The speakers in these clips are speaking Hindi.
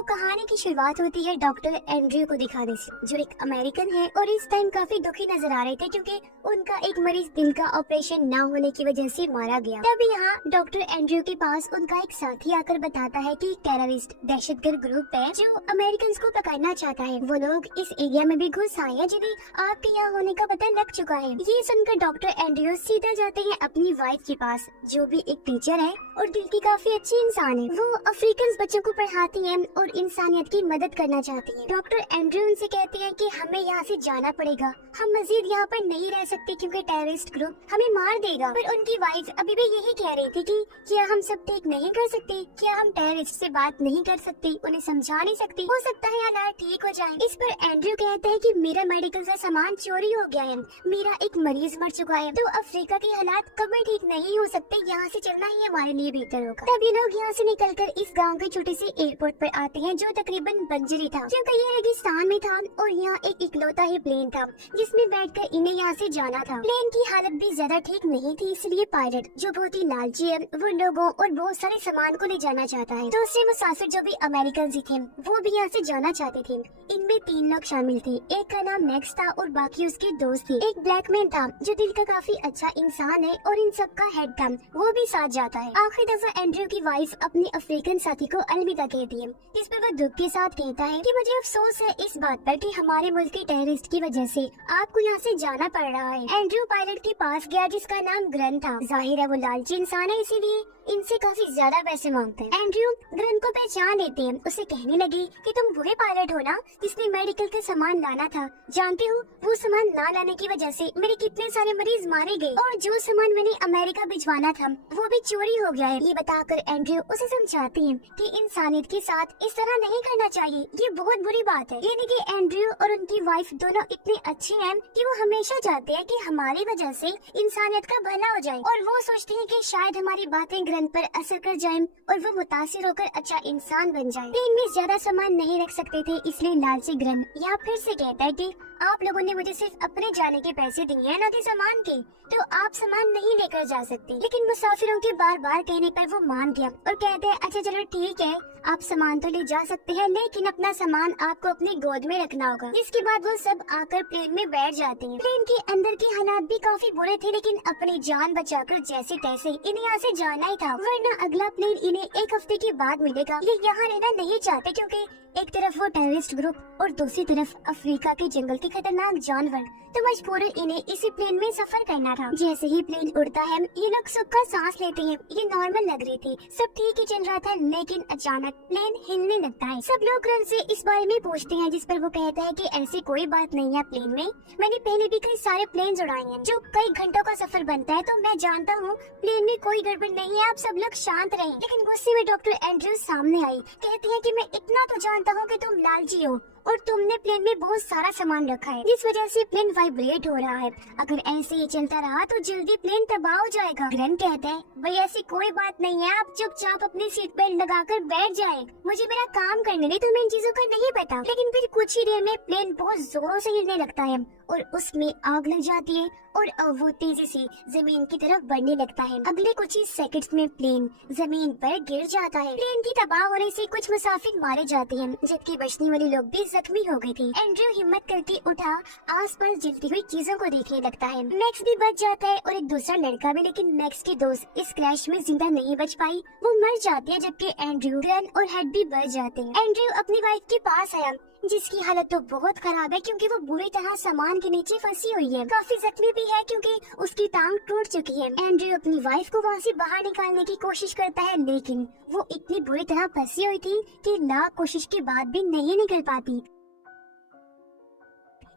तो कहानी की शुरुआत होती है डॉक्टर एंड्रयू को दिखाने से, जो एक अमेरिकन है और इस टाइम काफी दुखी नजर आ रहे थे क्योंकि उनका एक मरीज दिल का ऑपरेशन ना होने की वजह से मारा गया। तभी यहाँ डॉक्टर एंड्रयू के पास उनका एक साथी आकर बताता है कि टेररिस्ट दहशतगर्द ग्रुप है जो अमेरिकन को पकड़ना चाहता है। वो लोग इस एरिया में भी घुस आए हैं जिन्हें आपके यहाँ होने का पता लग चुका है। ये सुनकर डॉक्टर एंड्रयू सीधा जाते हैं अपनी वाइफ के पास, जो भी एक टीचर है और दिल की काफी अच्छी इंसान है। वो अफ्रीकन बच्चों को पढ़ाती है और इंसानियत की मदद करना चाहती है। डॉक्टर एंड्रयू उनसे कहते हैं कि हमें यहाँ से जाना पड़ेगा, हम मजीद यहाँ पर नहीं रह सकते क्योंकि टेररिस्ट ग्रुप हमें मार देगा। पर उनकी वाइफ अभी भी यही कह रही थी कि क्या हम सब ठीक नहीं कर सकते, क्या हम टेररिस्ट से बात नहीं कर सकते, उन्हें समझा नहीं सकते, हो सकता है हालात ठीक हो जाए। इस पर एंड्रयू कहता है कि मेरा मेडिकल का सामान चोरी हो गया है, मेरा एक मरीज मर चुका है, तो अफ्रीका के हालात कभी ठीक नहीं हो सकते, यहाँ से चलना ही हमारे लिए बेहतर होगा। तभी लोग यहाँ से निकलकर इस गांव के छोटे से एयरपोर्ट पर आते हैं जो तकरीबन बंजरी था क्योंकि ये रेगिस्तान में था और यहाँ एक इकलौता ही प्लेन था जिसमें बैठकर इन्हें यहाँ से जाना था। प्लेन की हालत भी ज्यादा ठीक नहीं थी, इसलिए पायलट जो बहुत ही लालची है वो लोगों और बहुत सारे सामान को ले जाना चाहता है। दूसरे मुसाफिर जो भी अमेरिकन थे वो भी यहाँ से जाना चाहते थे। इनमें 3 लोग शामिल थे, एक का नाम मैक्स था और बाकी उसके दोस्त थे। एक ब्लैक मैन था जो दिल का काफी अच्छा इंसान है और इन सब का हेड था, वो भी साथ जाता है। आखिरी दफा एंड्रयू की वाइफ अपने अफ्रीकन साथी को अलविदा कहती है, जिस पर वह दुख के साथ कहता है कि मुझे अफसोस है इस बात पर कि हमारे मुल्क के टेररिस्ट की वजह से आपको यहाँ से जाना पड़ रहा है। एंड्रयू पायलट के पास गया जिसका नाम ग्रन था। जाहिर है वो लालची इंसान है, इसीलिए इनसे काफी ज्यादा पैसे मांगते हैं। एंड्रयू ग्रन को पहचान लेते हैं, उसे कहने लगी कि तुम वही पायलट हो ना जिसने मेडिकल का सामान लाना था, जानते हो वो सामान ना लाने की वजह से मेरे कितने सारे मरीज मारे गए और जो सामान मैंने अमेरिका भिजवाना था वो भी चोरी हो गया है। ये बताकर एंड्रयू उसे समझाती है कि इंसानियत के साथ इस तरह नहीं करना चाहिए, ये बहुत बुरी बात है। यानी कि एंड्रयू और उनकी वाइफ दोनों इतने अच्छे हैं कि वो हमेशा चाहते हैं कि हमारी वजह से इंसानियत का भला हो जाए और वो सोचते हैं कि शायद हमारी बातें ग्रन पर असर कर जाएं और वो मुतासिर होकर अच्छा इंसान बन जाए। प्लेन में ज्यादा सामान नहीं रख सकते थे, इसलिए लालची ग्रन यहाँ फिर से कहता है कि आप लोगों ने मुझे सिर्फ अपने जाने के पैसे दिए हैं, न कि सामान के, तो आप सामान नहीं लेकर जा सकते। लेकिन मुसाफिरों के बार बार कहने पर वो मान गया और कहते हैं अच्छा चलो ठीक है, आप सामान तो ले जा सकते हैं लेकिन अपना सामान आपको अपनी गोद में रखना होगा। जिसके बाद वो सब आकर प्लेन में बैठ जाते हैं। प्लेन के अंदर के हालात भी काफी बुरे थे लेकिन अपनी जान बचाकर जैसे तैसे इन्हें यहाँ से जाना ही था, वरना अगला प्लेन इन्हें 1 हफ्ते के बाद मिलेगा। ये यहाँ रहना नहीं चाहते क्योंकि एक तरफ वो टेररिस्ट ग्रुप और दूसरी तरफ अफ्रीका के जंगल के खतरनाक जानवर, तो मजबूरन इन्हें इसी प्लेन में सफर करना था। जैसे ही प्लेन उड़ता है ये लोग सुख का सांस लेते हैं। ये नॉर्मल लग रही थी, सब ठीक ही चल रहा था लेकिन अचानक प्लेन हिलने लगता है। सब लोग रन से इस बारे में पूछते हैं जिस पर वो कहता है कि ऐसी कोई बात नहीं है प्लेन में, मैंने पहले भी कई सारे प्लेन उड़ाए हैं जो कई घंटों का सफर बनता है, तो मैं जानता हूँ प्लेन में कोई गड़बड़ नहीं है, आप सब लोग शांत रहें। लेकिन गुस्से में डॉक्टर एंड्रयू सामने आई, कहती है कि मैं इतना तो जानता हूँ कि तुम लालची हो और तुमने प्लेन में बहुत सारा सामान रखा है जिस वजह से प्लेन वाइब्रेट हो रहा है, अगर ऐसे ही चलता रहा तो जल्दी प्लेन तबाह हो जाएगा। ग्रन कहता है भाई ऐसी कोई बात नहीं है, आप चुपचाप अपनी सीट बेल्ट लगाकर बैठ जाएं, मुझे मेरा काम करने दे, तुम्हें इन चीजों का नहीं पता। लेकिन फिर कुछ ही देर में प्लेन बहुत जोरों से हिलने लगता है और उसमें आग लग जाती है और वो तेजी से जमीन की तरफ बढ़ने लगता है। अगले कुछ ही सेकंड्स में प्लेन जमीन पर गिर जाता है। प्लेन की तबाह होने से कुछ मुसाफिर मारे जाते हैं जबकि बचने वाले लोग भी जख्मी हो गए थे। एंड्रयू हिम्मत करके उठा, आसपास जलती हुई चीजों को देखने लगता है। मैक्स भी बच जाता है और एक दूसरा लड़का भी, लेकिन मैक्स के दोस्त इस क्रैश में जिंदा नहीं बच पाई, वो मर जाती है जबकि एंड्रयू, ग्रन और हेड भी बच जाते हैं। एंड्रयू अपनी वाइफ के पास आया जिसकी हालत तो बहुत खराब है क्योंकि वो बुरी तरह सामान के नीचे फंसी हुई है, काफी जख्मी भी है क्योंकि उसकी टांग टूट चुकी है। एंड्रयू अपनी वाइफ को वहाँ से बाहर निकालने की कोशिश करता है लेकिन वो इतनी बुरी तरह फंसी हुई थी कि लाख कोशिश के बाद भी नहीं निकल पाती।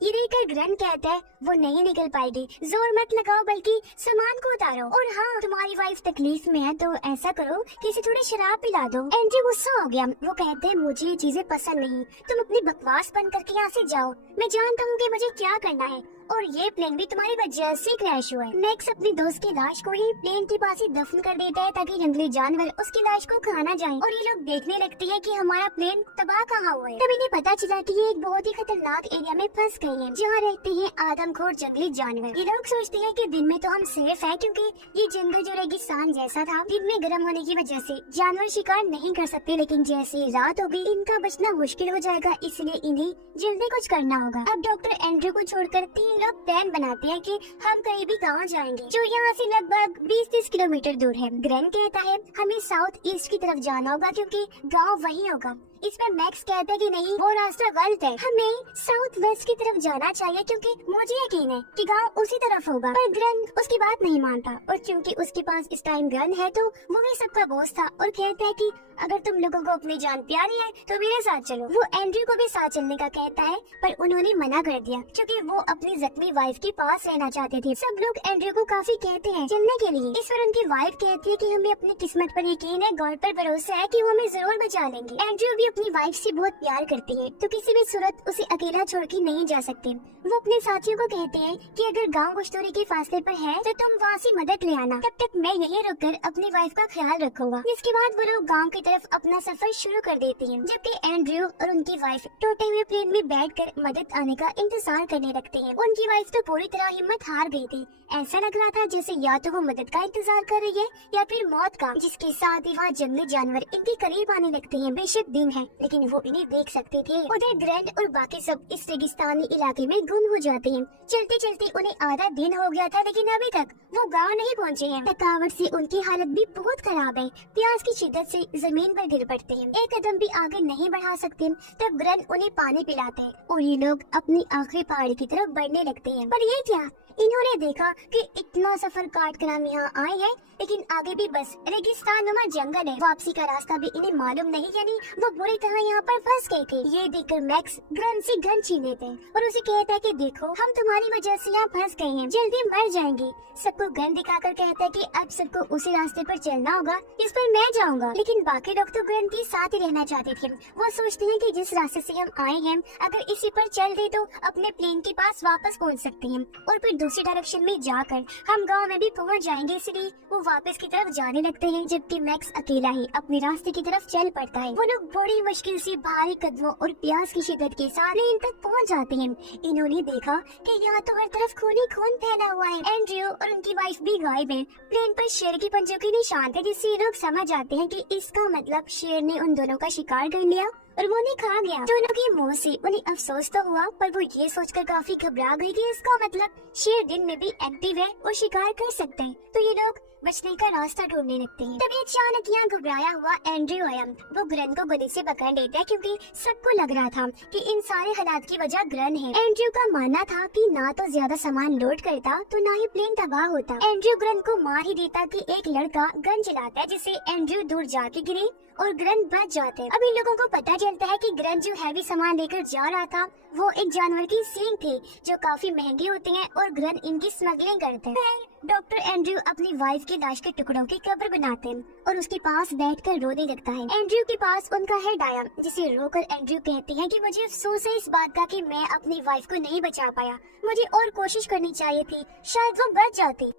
ये देखकर ग्रन कहता है वो नहीं निकल पाएगी, जोर मत लगाओ बल्कि सामान को उतारो, और हाँ तुम्हारी वाइफ तकलीफ में है तो ऐसा करो कि इसे थोड़ी शराब पिला दो। एंड्रयू गुस्सा हो गया, वो कहते हैं मुझे ये चीजें पसंद नहीं, तुम अपनी बकवास बंद करके यहाँ से जाओ, मैं जानता हूँ कि मुझे क्या करना है और ये प्लेन भी तुम्हारी वजह से क्रैश हुआ है। मैक्स अपनी दोस्त की लाश को ही प्लेन के पास ही दफन कर देता है ताकि जंगली जानवर उसकी लाश को खा ना जाए, और ये लोग देखने लगते हैं कि हमारा प्लेन तबाह कहाँ हुआ है। तब इन्हें पता चला कि ये एक बहुत ही खतरनाक एरिया में फंस गए हैं जहाँ रहते हैं आदमखोर जंगली जानवर। ये लोग सोचते हैं कि दिन में तो हम सेफ है क्योंकि ये जंगल जो रेगिस्तान जैसा था, दिन में गर्म होने की वजह से जानवर शिकार नहीं कर सकते, लेकिन जैसे रात होगी इनका बचना मुश्किल हो जाएगा, इसलिए इन्हें जल्दी कुछ करना होगा। अब डॉक्टर एंड्रयू को छोड़कर 3 लोग प्लान बनाते हैं कि हम कहीं भी गाँव जाएंगे जो यहाँ से लगभग 20-30 किलोमीटर दूर है। ग्रेन कहता है हमें साउथ ईस्ट की तरफ जाना होगा क्योंकि गाँव वही होगा। इस पर मैक्स कहता है कि नहीं, वो रास्ता गलत है, हमें साउथ वेस्ट की तरफ जाना चाहिए क्योंकि मुझे यकीन है कि गांव उसी तरफ होगा। पर ग्रन उसकी बात नहीं मानता, और क्योंकि उसके पास इस टाइम गन है तो वो भी सबका बॉस था और कहता है कि अगर तुम लोगों को अपनी जान प्यारी है तो मेरे साथ चलो। वो एंड्रयू को भी साथ चलने का कहता है, पर उन्होंने मना कर दिया क्योंकि वो अपनी जख्मी वाइफ के पास रहना चाहते थे। सब लोग एंड्रयू को काफी कहते हैं चलने के लिए। इस पर उनकी वाइफ कहती है कि हमें अपनी किस्मत पर यकीन है, गॉड पर भरोसा है कि वो हमें जरूर बचा लेंगे। एंड्रयू भी अपनी वाइफ से बहुत प्यार करती है तो किसी भी सूरत उसे अकेला छोड़ के नहीं जा सकते। वो अपने साथियों को कहते हैं कि अगर गांव कुछ दूरी के फासले पर है तो तुम वहाँ से मदद ले आना, तब तक मैं यहीं रुककर अपनी वाइफ का ख्याल रखूंगा। इसके बाद वो लोग गांव की तरफ अपना सफर शुरू कर देते हैं, जबकि एंड्रयू और उनकी वाइफ टूटे हुए प्लेन में बैठकर मदद आने का इंतजार करने लगते हैं। उनकी वाइफ तो पूरी तरह हिम्मत हार गई थी, ऐसा लग रहा था जैसे या तो वो मदद का इंतजार कर रही है या फिर मौत का, जिसके साथ ही वहाँ जंगली जानवर इनके करीब आने लगते हैं। बेशक दिन है लेकिन वो इन्हें देख सकते थे। उधर ग्रैंड और बाकी सब इस रेगिस्तानी इलाके में गुम हो जाते हैं। चलते चलते उन्हें आधा दिन हो गया था लेकिन अभी तक वो गांव नहीं पहुंचे हैं। थकावट से उनकी हालत भी बहुत खराब है। प्यास की शिद्दत से जमीन पर गिर पड़ते हैं, एक कदम भी आगे नहीं बढ़ा सकते। तब ग्रैंड उन्हें पानी पिलाते हैं और ये लोग अपनी आखिरी पहाड़ी की तरफ बढ़ने लगते हैं। पर ये क्या, इन्होंने देखा कि इतना सफर काट कर हम यहाँ आए हैं लेकिन आगे भी बस रेगिस्तान नुमा जंगल है। वापसी का रास्ता भी इन्हें मालूम नहीं, यानी वो बुरी तरह यहाँ पर फंस गए थे। ये देखकर मैक्स ग्रन से गन छीन लेते हैं और उसे कहता है कि देखो हम तुम्हारी वजह से यहाँ फंस गए हैं, जल्दी मर जाएंगे। सबको गन दिखाकर कहता है कि अब सबको उसी रास्ते पर चलना होगा जिस पर मैं जाऊंगा। लेकिन बाकी लोग तो ग्रन के साथ ही रहना चाहते थे। वो सोचते हैं कि जिस रास्ते से हम आए हैं अगर इसी पर चल दे तो अपने प्लेन के पास वापस पहुँच सकते हैं और फिर दूसरी डायरेक्शन में जाकर हम गाँव में भी पहुँच जाएंगे। इसलिए वो वापस की तरफ जाने लगते हैं, जबकि मैक्स अकेला ही अपने रास्ते की तरफ चल पड़ता है। वो लोग बड़ी मुश्किल से भारी कदमों और प्यास की शिद्दत के साथ प्लेन तक पहुंच जाते हैं। इन्होंने देखा कि यहाँ तो हर तरफ खून ही खून फैला हुआ है। एंड्रयू और उनकी वाइफ भी गायब है। प्लेन पर शेर के पंजों के निशान थे, जिससे लोग समझ जाते हैं कि इसका मतलब शेर ने उन दोनों का शिकार कर लिया और वो उन्हें खा गया। दोनों के मुंह से उन्हें अफसोस तो हुआ, पर वो ये सोचकर काफी घबरा गई कि इसका मतलब शेर दिन में भी एक्टिव है और शिकार कर सकते हैं। तो ये लोग बचने का रास्ता ढूंढने लगते हैं। तभी अचानक यहाँ घबराया हुआ एंड्रयू आया। वो ग्रन को गले से पकड़ लेता है क्योंकि सबको लग रहा था कि इन सारे हालात की वजह ग्रन है। एंड्रयू का मानना था कि ना तो ज्यादा सामान लोड करता तो ना ही प्लेन तबाह होता। एंड्रयू ग्रन को मार ही देता कि एक लड़का गन चलाता है जिससे एंड्रयू दूर जाके गिरे और ग्रन बच जाते हैं। अब इन लोगों को पता चलता है कि ग्रन जो हैवी सामान लेकर जा रहा था वो एक जानवर की सींग थी जो काफी महंगी होती है और ग्रन इनकी स्मगलिंग करते हैं। डॉक्टर एंड्रयू अपनी वाइफ की लाश के टुकड़ों की कब्र बनाते हैं और उसके पास बैठकर रोने लगता है। एंड्रयू के पास उनका हेड आया, जिसे रोकर एंड्रयू कहते हैं कि मुझे अफसोस है इस बात का कि मैं अपनी वाइफ को नहीं बचा पाया, मुझे और कोशिश करनी चाहिए थी, शायद वो बच जाती।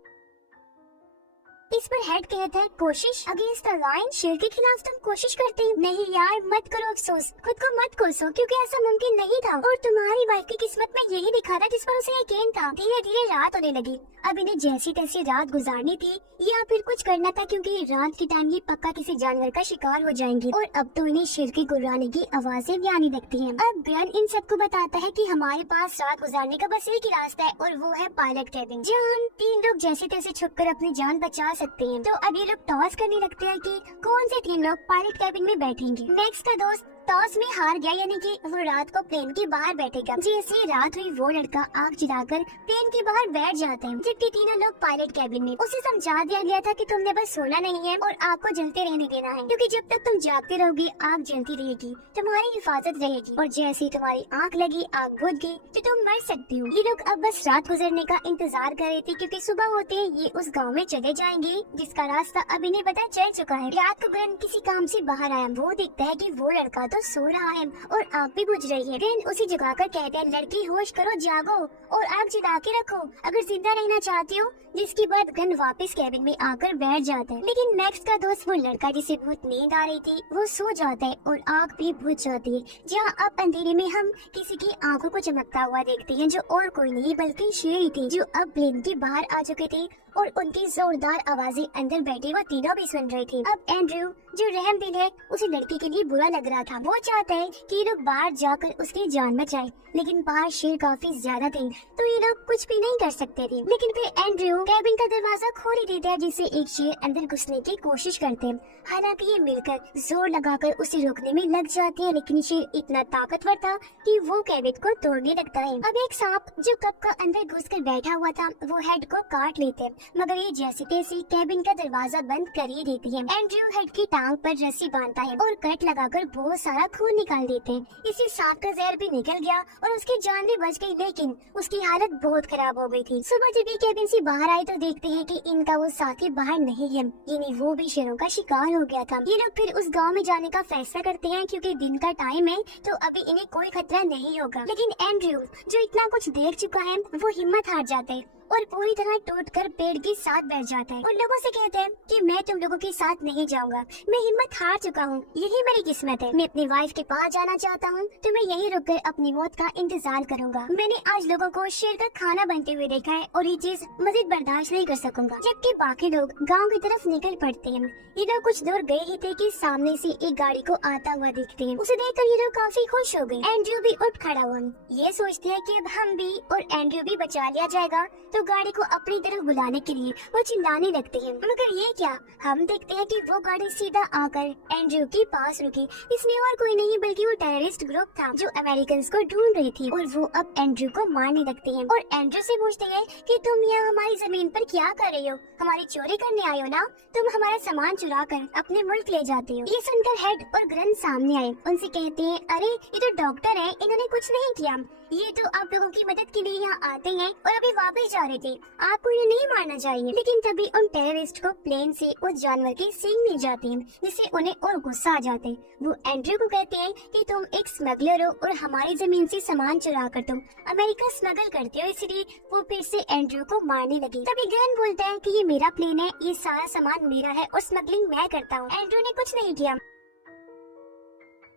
इस पर हेड कहता है कोशिश अगेंस्ट द लाइन, शेर के खिलाफ तुम कोशिश करते हैं? नहीं यार मत करो अफसोस, खुद को मत कोसो क्योंकि ऐसा मुमकिन नहीं था और तुम्हारी वाइफ की किस्मत में यही लिखा था जिस पर उसे यकीन था। धीरे धीरे रात होने लगी। अब इन्हें जैसी तैसी रात गुजारनी थी या फिर कुछ करना था क्योंकि रात के टाइम ये पक्का किसी जानवर का शिकार हो जाएंगी और अब तो इन्हें शेर के गुर्राने की आवाजें भी आने लगती हैं। अब ग्रैन इन सबको बताता है कि हमारे पास रात गुजारने का बस एक ही रास्ता है और वो है पायलट कैबिन, जहाँ हम 3 लोग जैसे तैसे छुपकर अपनी जान बचा सकते हैं। तो अब ये लोग टॉस करने लगते हैं कि कौन से 3 लोग पायलट कैबिन में बैठेंगे। मैक्स का दोस्त टॉस में हार गया, यानी कि वो रात को प्लेन के बाहर बैठेगा। जैसे रात हुई वो लड़का आग जलाकर प्लेन के बाहर बैठ जाते हैं, जबकि तीनों लोग पायलट कैबिन में। उसे समझा दिया गया था कि तुमने बस सोना नहीं है और आग को जलते रहने देना है, क्योंकि जब तक तुम जागते रहोगे आग जलती रहेगी, तुम्हारी हिफाजत रहेगी और जैसे ही तुम्हारी आंख लगी आग बुझ गई तो तुम मर सकती हो। ये लोग अब बस रात गुजरने का इंतजार कर रहे थे क्योंकि सुबह होते ही ये उस गाँव में चले जाएंगे जिसका रास्ता अब इन्हें पता चल चुका है। रात को ग्रैन किसी काम से बाहर आया, वो देखता है कि वो लड़का तो सो रहा है और आग भी बुझ रही है। ग्रेन उसे जगाकर कहते हैं, लड़की होश करो, जागो और आग जला के रखो अगर जिंदा रहना चाहती हो। जिसके बाद ग्रेन वापस कैबिन में आकर बैठ जाता है, लेकिन मैक्स का दोस्त वो लड़का जिसे बहुत नींद आ रही थी वो सो जाता है और आग भी बुझ जाती है। जहाँ अब अंधेरे में हम किसी की आंखों को चमकता हुआ देखते हैं, जो और कोई नहीं बल्कि शेरी थी, जो अब प्लेन के बाहर आ चुके थे और उनकी जोरदार आवाजें अंदर बैठे वो तीनों भी सुन रही थी। अब एंड्रयू जो रहमदिल है उसे लड़की के लिए बुरा लग रहा था। वो चाहता है कि ये लोग बाहर जाकर उसकी जान बचाए, लेकिन बाहर शेर काफी ज्यादा थे तो ये लोग कुछ भी नहीं कर सकते थे। लेकिन फिर एंड्रयू कैबिन का दरवाजा खोल ही देता है, जिससे एक शेर अंदर घुसने की कोशिश करते हैं। हालांकि ये मिलकर जोर लगाकर उसे रोकने में लग जाते हैं, लेकिन शेर इतना ताकतवर था कि वो कैबिन को तोड़ने लगता है। अब एक सांप जो कप का अंदर घुसकर बैठा हुआ था वो हेड को काट लेते हैं, मगर ये जैसे तैसे कैबिन का दरवाजा बंद कर ही देती है। एंड्रयू हेड की टांग पर रस्सी बांधता है और कट लगाकर बहुत सारा खून निकाल देते हैं। इसी सांप का जहर भी निकल गया और उसकी जान भी बच गई, लेकिन उसकी हालत बहुत खराब हो गई थी। सुबह जब ये कैबिन से बाहर आए तो देखते हैं कि इनका वो साथी बाहर नहीं है, यानी वो भी शेरों का शिकार हो गया था। ये लोग फिर उस गांव में जाने का फैसला करते हैं क्योंकि दिन का टाइम है तो अभी इन्हें कोई खतरा नहीं होगा। लेकिन एंड्रयू जो इतना कुछ देख चुका है वो हिम्मत हार जाता है और पूरी तरह टूटकर पेड़ के साथ बैठ जाता है और लोगों से कहते हैं कि मैं तुम लोगों के साथ नहीं जाऊंगा, मैं हिम्मत हार चुका हूँ, यही मेरी किस्मत है। मैं अपनी वाइफ के पास जाना चाहता हूँ तो मैं यहीं रुककर अपनी मौत का इंतजार करूंगा। मैंने आज लोगों को शेर का खाना बनते हुए देखा है और ये चीज मजीद बर्दाश्त नहीं कर सकूंगा। जबकि बाकी लोग गाँव की तरफ निकल पड़ते हैं। ये लोग कुछ दूर गए ही थे कि सामने से एक गाड़ी को आता हुआ दिखते हैं। उसे देखकर ये लोग काफी खुश हो गए। एंड्रयू भी उठ खड़ा हुआ, ये सोचते हैं कि अब हम भी और एंड्रयू भी बचा लिया जाएगा, तो गाड़ी को अपनी तरफ बुलाने के लिए वो चिल्लाने लगते हैं। मगर ये क्या, हम देखते हैं कि वो गाड़ी सीधा आकर एंड्रयू के पास रुकी। इसमें और कोई नहीं बल्कि वो टेररिस्ट ग्रुप था जो अमेरिकन को ढूंढ रही थी और वो अब एंड्रयू को मारने लगते हैं और एंड्रयू से पूछते हैं कि तुम यहाँ हमारी जमीन पर क्या कर रहे हो, हमारी चोरी करने आए हो ना, तुम हमारा सामान चुरा कर अपने मुल्क ले जाते हो। ये सुनकर हेड और ग्रन सामने आए, उनसे कहते हैं, अरे ये तो डॉक्टर है, इन्होंने कुछ नहीं किया, ये तो आप लोगों की मदद के लिए यहाँ आते हैं और अभी वापस जा रहे थे, आपको इन्हें नहीं मारना चाहिए। लेकिन तभी उन टेररिस्ट को प्लेन से उस जानवर के सींग मिल जाते हैं, जिससे उन्हें और गुस्सा आ जाते हैं। वो एंड्रयू को कहते हैं कि तुम एक स्मगलर हो और हमारी जमीन से सामान चुरा कर तुम अमेरिका स्मगल करते हो, इसलिए वो फिर से एंड्रयू को मारने लगी। तभी ग्रन बोलता है कि ये मेरा प्लेन है, ये सारा सामान मेरा है और स्मगलिंग मैं करता हूँ, एंड्रयू ने कुछ नहीं किया।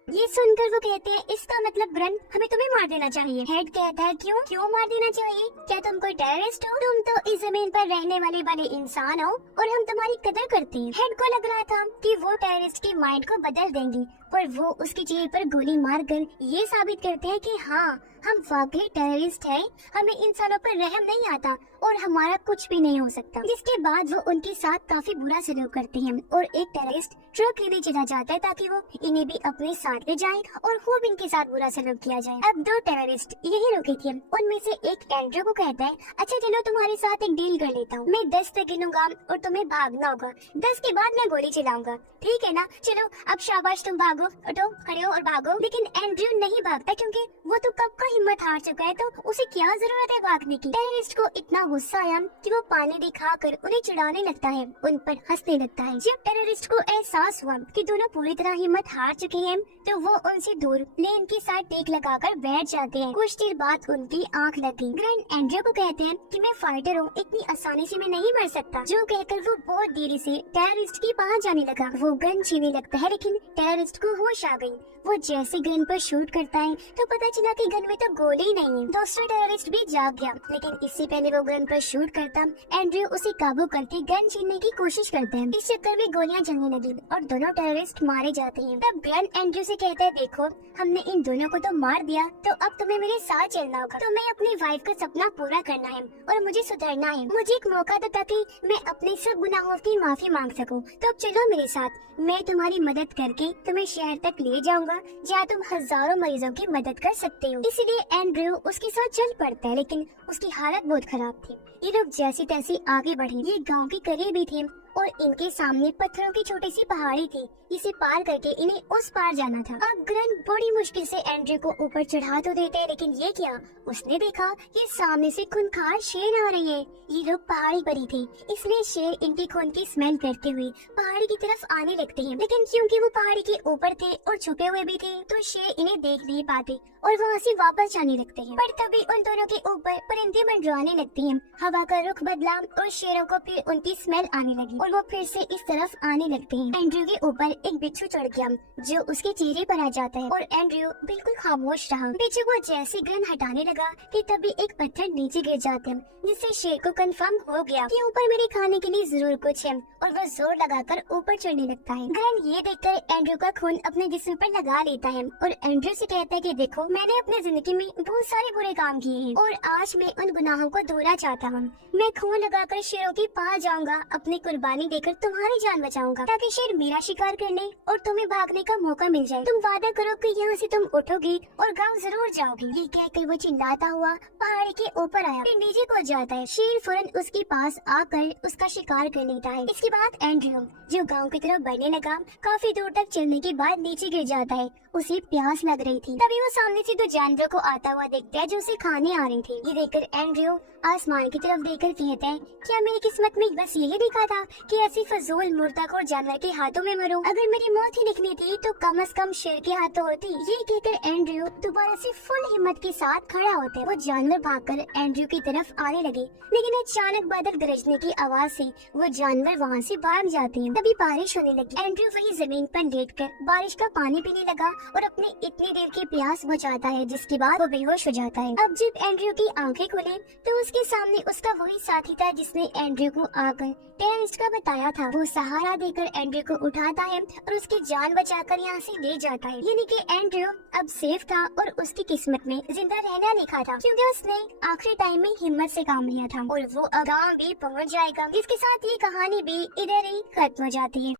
ये सुनकर वो कहते हैं, इसका मतलब ग्रन हमें तुम्हें मार देना चाहिए। हेड कहता है, क्यों मार देना चाहिए, क्या तुम कोई टेररिस्ट हो, तुम तो इस जमीन पर रहने वाले भले इंसान हो और हम तुम्हारी कदर करते हैं। हेड को लग रहा था कि वो टेररिस्ट के माइंड को बदल देंगी, पर वो उसके चेहरे पर गोली मारकर ये साबित करते हैं कि हाँ हम वाकई टेररिस्ट हैं, हमें इंसानों पर रहम नहीं आता और हमारा कुछ भी नहीं हो सकता। जिसके बाद वो उनके साथ काफी बुरा सलूक करते हैं और एक टेररिस्ट ट्रक लेने चला जाता है ताकि वो इन्हें भी अपने साथ ले जाए और खूब इनके साथ बुरा सलूक किया जाए। अब दो टेररिस्ट यही रुके थे, उनमें से एक एंड्रयू को कहता है, अच्छा चलो तुम्हारे साथ एक डील कर लेता हूँ, मैं 10 तक गिनूंगा और तुम्हें भागना होगा, 10 के बाद मैं गोली चलाऊंगा, ठीक है ना, चलो अब शाबाश तुम भागो, उठो खड़े हो और भागो। लेकिन एंड्रयू नहीं भागता क्योंकि वो तो कब का हिम्मत हार चुका है, तो उसे क्या जरूरत है भागने की। टेररिस्ट को इतना गुस्सा आया कि वो पानी दिखाकर उन्हें चिढ़ाने लगता है, उन पर हंसने लगता है। जब टेररिस्ट को एहसास हुआ कि दोनों पूरी तरह हिम्मत हार चुके हैं तो वो उनसे दूर प्लेन के साथ टेक लगाकर बैठ जाते हैं। कुछ देर बाद उनकी आंख लगी। ग्रैंड एंड्रयू को कहते हैं कि मैं फाइटर हूँ, इतनी आसानी से मैं नहीं मर सकता। जो कहकर वो बहुत देरी से टेररिस्ट के पास जाने लगा। वो गन छीनने लगता है लेकिन टेररिस्ट को होश आ गई। वो जैसे गन पर शूट करता है तो पता चला कि गन में तो गोली ही नहीं है। दूसरा टेररिस्ट भी जाग गया, लेकिन इससे पहले वो गन पर शूट करता एंड्रयू उसे काबू करके गन छीनने की कोशिश करते हैं। इस चक्कर में गोलियां चलने लगी और दोनों टेररिस्ट मारे जाते हैं। तब ग्रैंड एंड्रयू से कहता है, देखो हमने इन दोनों को तो मार दिया, तो अब तुम्हें मेरे साथ चलना होगा। तुम्हें अपनी वाइफ का सपना पूरा करना है और मुझे सुधरना है। मुझे एक मौका दो ताकि मैं अपने सब गुनाहों की माफी मांग सकूं। तो अब चलो मेरे साथ, मैं तुम्हारी मदद करके तुम्हें शहर तक ले जाऊंगा जहाँ तुम हजारों मरीजों की मदद कर सकते हो। इसलिए एंड्रयू उसके साथ चल पड़ता है, लेकिन उसकी हालत बहुत खराब थी। ये लोग जैसी तैसी आगे बढ़े। ये गांव के करीब ही थे और इनके सामने पत्थरों की छोटी सी पहाड़ी थी, इसे पार करके इन्हें उस पार जाना था। अब ग्रैंड बड़ी मुश्किल से एंड्रयू को ऊपर चढ़ा तो देते हैं, लेकिन ये क्या, उसने देखा ये सामने से खूंखार शेर आ रहे हैं। ये लोग पहाड़ी पर ही थे, इसलिए शेर इनके खून की स्मेल करते हुए पहाड़ी की तरफ आने लगते हैं। लेकिन क्योंकि वो पहाड़ी के ऊपर थे और छुपे हुए भी थे, तो शेर इन्हें देख नहीं पाते और वहाँ से वापस जाने लगते हैं। पर तभी उन दोनों के ऊपर परिंदे मंडराने लगती हैं। हवा का रुख बदला और शेरों को फिर उनकी स्मेल आने लगी और वो फिर से इस तरफ आने लगते हैं। एंड्रयू के ऊपर एक बिच्छू चढ़ गया जो उसके चेहरे पर आ जाता है और एंड्रयू बिल्कुल खामोश रहा। बिच्छू को जैसे गन हटाने लगा कि तभी एक पत्थर नीचे गिर जाते हैं, जिससे शेर को कंफर्म हो गया कि ऊपर मेरे खाने के लिए जरूर कुछ है और वो जोर लगाकर ऊपर चढ़ने लगता है। ग्रैंड ये देखकर एंड्रयू का खून अपने जिस्म पर लगा लेता है और एंड्रयू से कहता है कि देखो, मैंने अपनी जिंदगी में बहुत सारे बुरे काम किए हैं और आज मैं उन गुनाहों को धोना चाहता हूँ। मैं खून लगाकर शेरों के पास जाऊंगा, अपनी कुर्बानी देकर तुम्हारी जान बचाऊंगा ताकि शेर मेरा शिकार करने और तुम्हें भागने का मौका मिल जाए। तुम वादा करो कि यहाँ से तुम उठोगे और गाँव जरूर जाओगे। ये कहकर वो चिल्लाता हुआ पहाड़ी के ऊपर आया, फिर नीचे पहुँच जाता है। शेर फौरन उसके पास आकर उसका शिकार कर लेता है। इसके बाद एंड्रयू जो गांव की तरफ बढ़ने लगा, काफी दूर तक चलने के बाद नीचे गिर जाता है। उसे प्यास लग रही थी, तभी वो सामने से दो जानवरों को आता हुआ देखता है जो उसे खाने आ रहे थे। ये देखकर एंड्रयू आसमान की तरफ देखकर कहता है, क्या मेरी किस्मत में बस यही लिखा था कि ऐसी फजूल मुर्दाखोर जानवर के हाथों में मरूं? अगर मेरी मौत ही लिखनी थी तो कम से कम शेर के हाथों होती। ये कहकर एंड्रयू दोबारा से फुल हिम्मत के साथ खड़ा होता है। वो जानवर भागकर एंड्रयू की तरफ आने लगे, लेकिन अचानक बादल गरजने की आवाज से वो जानवर वहाँ से भाग जाते हैं। तभी बारिश होने लगी। एंड्रयू वही जमीन पर लेटकर बारिश का पानी पीने लगा और अपनी इतनी देर की प्यास बुझाता है, जिसके बाद वो बेहोश हो जाता है। अब जब एंड्रयू की आंखें खुले तो उसके सामने उसका वही साथी था जिसने एंड्रयू को आकर टेररिस्ट का बताया था। वो सहारा देकर एंड्रयू को उठाता है और उसकी जान बचाकर यहाँ से ले जाता है। यानी कि एंड्रयू अब सेफ था और उसकी किस्मत में जिंदा रहना लिखा था, क्योंकि उसने आखिरी टाइम में हिम्मत से काम लिया था और वो अब गाँव भी पहुँच जाएगा। जिसके साथ ये कहानी भी इधर ही खत्म हो जाती है।